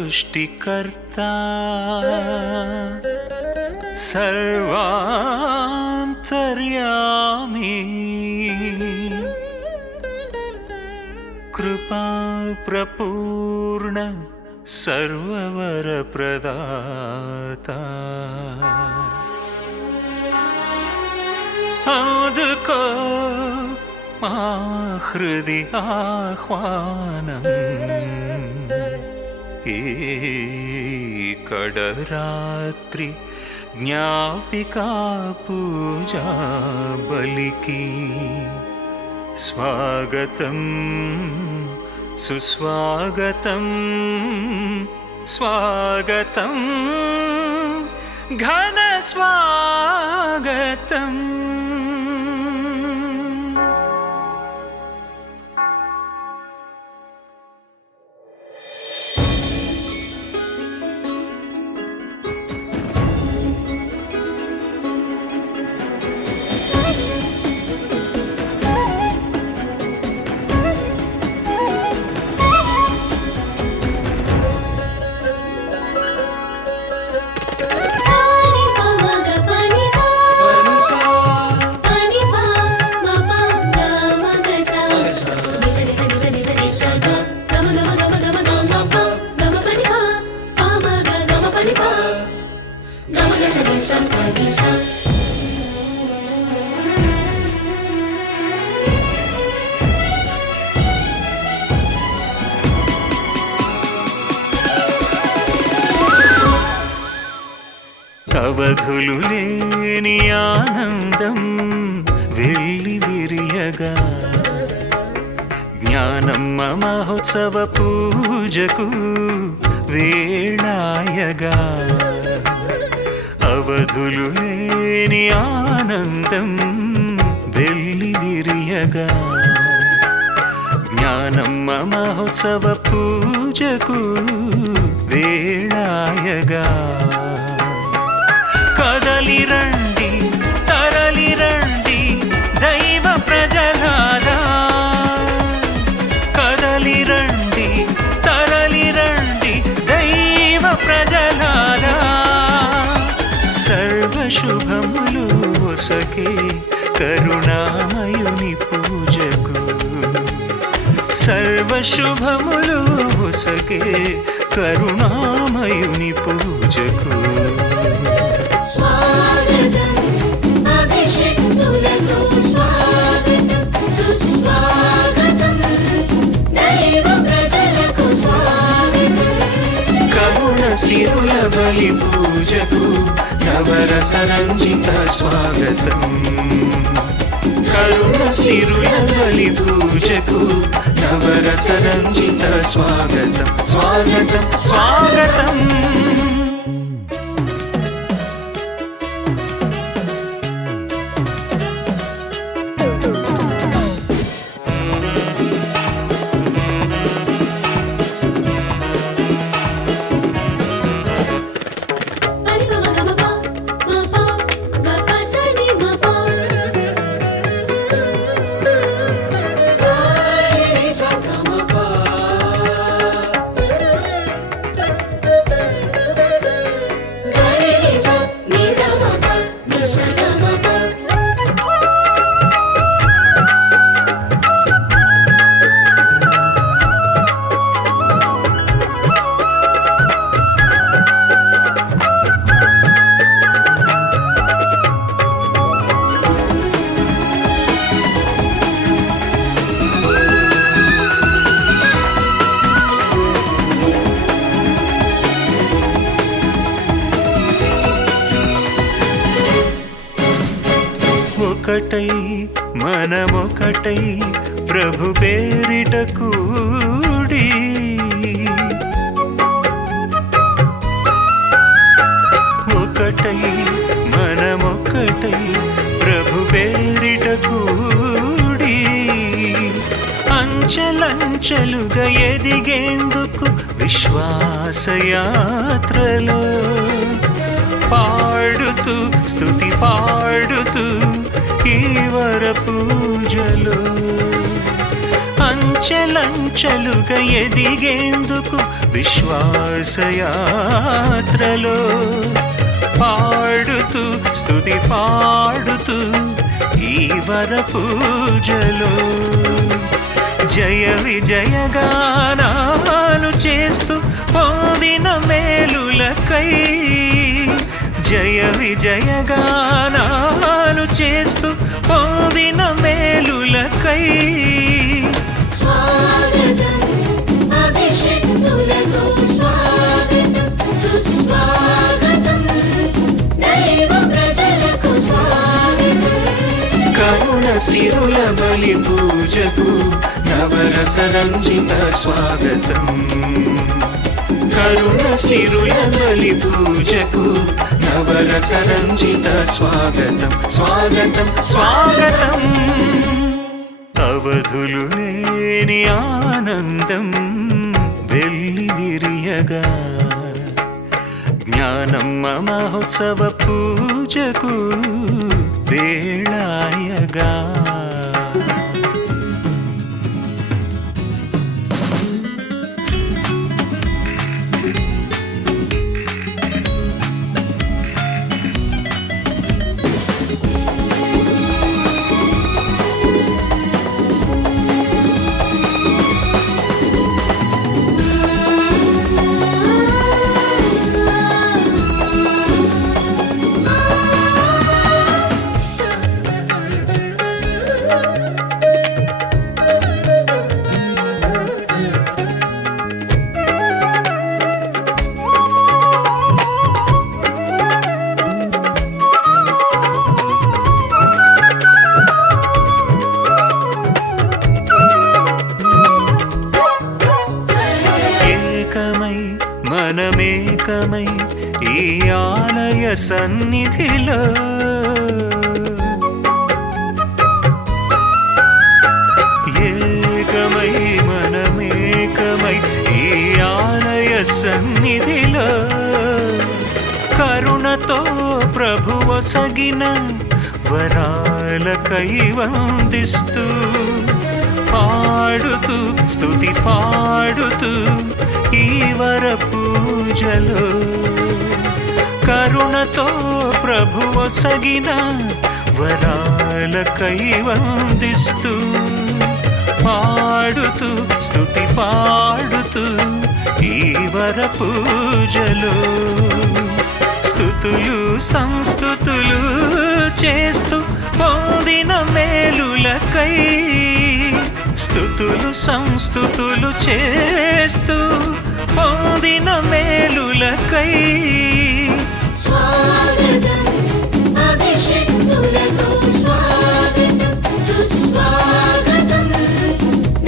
सर्वसृष्टिकर्ता सर्वान्तर्यामी कृपा प्रपूर्ण सर्ववरप्रदाता అందుకో మా హృది ఆహ్వానం ఈ కడరాత్రి జ్ఞాపికా పూజా బలికి స్వాగతం సుస్వాగతం స్వాగతం ఘన స్వాగతం. అవధులు లేని ఆనందం వెళ్ళి విరియగా జ్ఞానమ్మ మహోత్సవ పూజకు వేళాయగా అవధులు లేని ఆనందం వెళ్ళి విరియగా జ్ఞానమ్మ మహోత్సవ పూజకు వేళాయగా కదలి రండి తరలి రండి దైవ ప్రజలారా కదలి రండి తరలి రండి దైవ ప్రజలారా సర్వశుభములు ఒసగే కరుణామయుని పూజకు సర్వశుభములు ఒసగే కరుణామయుని పూజకు స్వాగతం అభిషేక్తులకు స్వాగతం సుస్వాగతం దైవ ప్రజలకు స్వాగతం కరుణ సిరుల బలి పూజకు నవరస రంజిత స్వాగతం కరుణ సిరుల బలి పూజకు నవరస రంజిత స్వాగతం స్వాగతం స్వాగతం. ఒకటై మనమొకటై ప్రభు పేరిట కూడి ఒకటై మనమొకటై ప్రభు పేరిట కూడి అంచెలంచెలుగా ఎదిగేందుకు విశ్వాసయాత్రలో పాడుతూ స్తుతి పాడుతూ ఈ వర పూజలో అంచెలంచెలుగా ఎదిగేందుకు విశ్వాసయాత్రలో పాడుతూ స్తుతి పాడుతూ ఈ వర పూజలో జయ విజయ గానాలు చేస్తూ పొందిన మేలులకై జయ విజయ గానాలు చేస్తూ పొందిన మేలులకై స్వాగతం అభిషేక్తులకు స్వాగతం సుస్వాగతం దైవ ప్రజలకు స్వాగతం కరుణ సిరుల బలి పూజకు నవరస రంజిత స్వాగతం కరుణ సిరుల బలి పూజకు నవరస రంజిత స్వాగతం స్వాగతం స్వాగతం అవధులు లేని ఆనందం వెల్లి విరియగా జ్ఞానమ్మ మహోత్సవ పూజకు వేళాయగా మనమేకమై ఈ ఆలయ సన్నిధిలో ఏకమై మనమేకమై ఈ ఆలయ సన్నిధిలో కరుణతో ప్రభువు సగిన వరాలకై వందిస్తూ పాడుతూ స్తుతి పాడుతూ ఈ వర పూజలో కరుణతో ప్రభువు సగిన వరాలకై వందిస్తూ పాడుతూ స్తుతి పాడుతూ ఈ వర పూజలో స్తుతులు సంస్తుతులు చేస్తూ పొందిన మేలులకై స్తుతులు సంస్తుతులు చేస్తూ పొందిన మేలులకై స్వాగతం అభిషేక్తులకు స్వాగతం సుస్వాగతం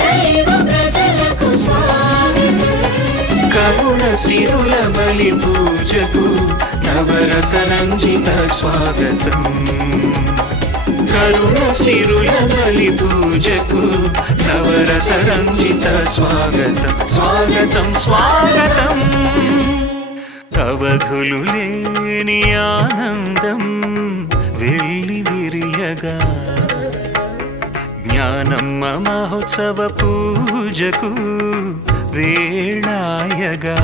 దైవ ప్రజలకు స్వాగతం కరుణ సిరుల బలి పూజకు నవరస రంజిత స్వాగతం కరుణ సిరుల బలి పూజకు నవరస రంజిత స్వాగతం స్వాగతం స్వాగతం అవధులు లేని ఆనందం వెల్లి విరియగా జ్ఞానమ్మ మహోత్సవ పూజకు వేళాయగా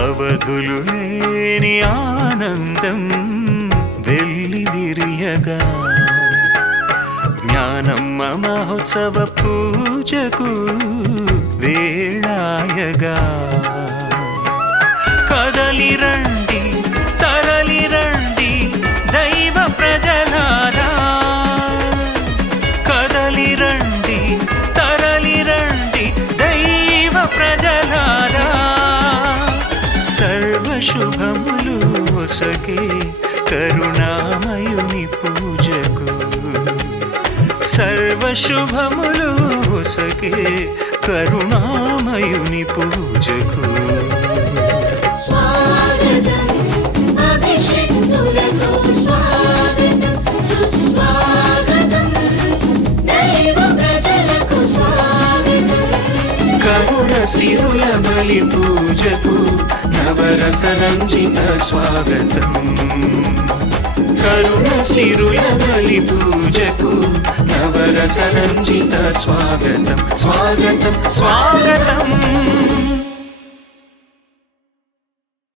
అవధులు లేని ఆనందం వెల్లి విరియగా జ్ఞానమ్మ మహోత్సవ పూజకు వేళాయగా కదలి రండి తరలి రండి దైవ ప్రజలారా కదలి రండి తరలి రండి దైవ ప్రజలారా సర్వ శుభములు ఒసగే కరుణామయుని పూజకు సర్వ శుభములు ఒసగే కరుణామయుని పూజకు స్వాగతం అభిషేక్తులకు స్వాగతం సుస్వాగతం దైవ ప్రజలకు స్వాగతం కరుణ సిరుల బలి పూజకు నవరస రంజిత స్వాగతం కరుణ సిరుల బలి పూజకు నవరసరంజిత స్వాగతం స్వాగతం స్వాగతం